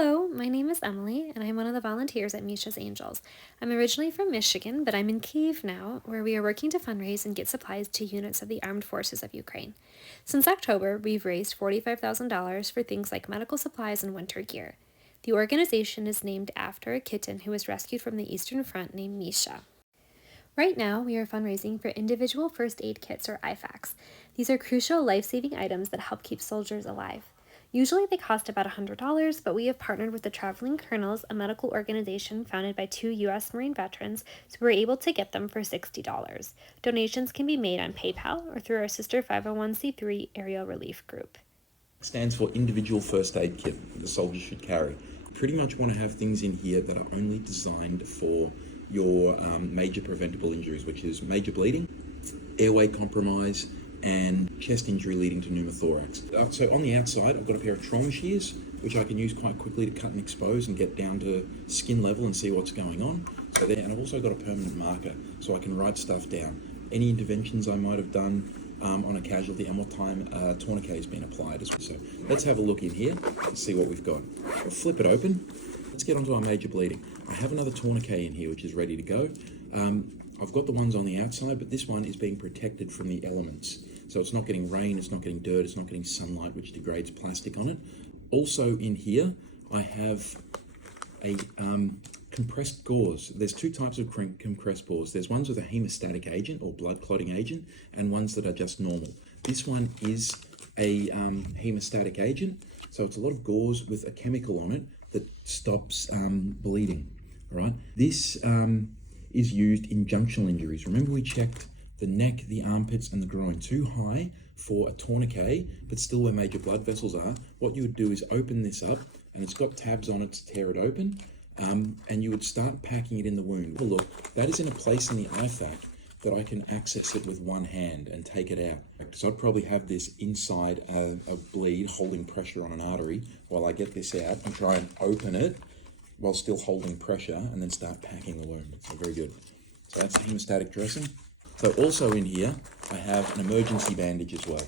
Hello, my name is Emily, and I'm one of the volunteers at Misha's Angels. I'm originally from Michigan, but I'm in Kyiv now, where we are working to fundraise and get supplies to units of the armed forces of Ukraine. Since October, we've raised $45,000 for things like medical supplies and winter gear. The organization is named after a kitten who was rescued from the Eastern Front named Misha. Right now, we are fundraising for individual first aid kits, or IFAKs. These are crucial life-saving items that help keep soldiers alive. Usually they cost about $100, but we have partnered with the Traveling Colonels, a medical organization founded by 2 U.S. Marine veterans, so we're able to get them for $60. Donations can be made on PayPal or through our sister 501c3 Aerial Relief Group. Stands for individual first aid kit that the soldiers should carry. Pretty much want to have things in here that are only designed for your major preventable injuries, which is major bleeding, airway compromise, and chest injury leading to pneumothorax. So on the outside, I've got a pair of trauma shears, which I can use quite quickly to cut and expose and get down to skin level and see what's going on. So there, and I've also got a permanent marker, so I can write stuff down. Any interventions I might have done on a casualty and what time tourniquet has been applied. So let's have a look in here and see what we've got. We'll flip it open. Let's get onto our major bleeding. I have another tourniquet in here which is ready to go. I've got the ones on the outside, but this one is being protected from the elements. So it's not getting rain, it's not getting dirt, it's not getting sunlight, which degrades plastic on it. Also in here, I have a compressed gauze. There's two types of compressed gauze. There's ones with a hemostatic agent or blood clotting agent, and ones that are just normal. This one is a hemostatic agent, so it's a lot of gauze with a chemical on it that stops bleeding. All right. This is used in junctional injuries. Remember, we checked the neck, the armpits, and the groin. Too high for a tourniquet, but still where major blood vessels are. What you would do is open this up, and it's got tabs on it to tear it open, and you would start packing it in the wound. Look, that is in a place in the IFAK that I can access it with one hand and take it out. So I'd probably have this inside a bleed, holding pressure on an artery while I get this out and try and open it while still holding pressure, and then start packing the wound. So very good. So that's the hemostatic dressing. So also in here, I have an emergency bandage as well,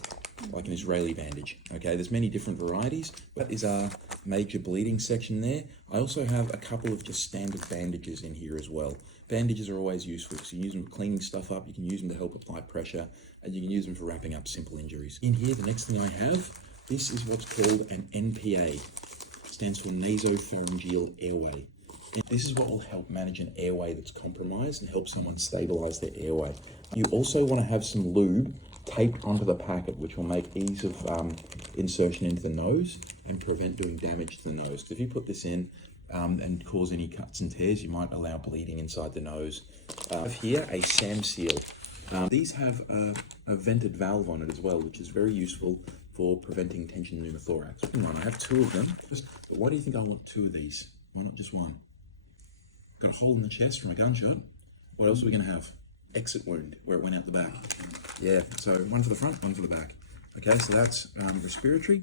like an Israeli bandage. Okay, there's many different varieties. That is our major bleeding section there. I also have a couple of just standard bandages in here as well. Bandages are always useful, so you can use them for cleaning stuff up, you can use them to help apply pressure, and you can use them for wrapping up simple injuries. In here, the next thing I have, this is what's called an NPA. Stands for nasopharyngeal airway. And this is what will help manage an airway that's compromised and help someone stabilize their airway. You also want to have some lube taped onto the packet, which will make ease of insertion into the nose and prevent doing damage to the nose. So if you put this in and cause any cuts and tears, you might allow bleeding inside the nose. Here, a SAM seal. These have a vented valve on it as well, which is very useful for preventing tension pneumothorax. Hang on, I have 2 of them. But why do you think I want 2 of these? Why not just one? Got a hole in the chest from a gunshot. What else are we going to have? Exit wound, where it went out the back. Yeah, so one for the front, one for the back. Okay, so that's respiratory.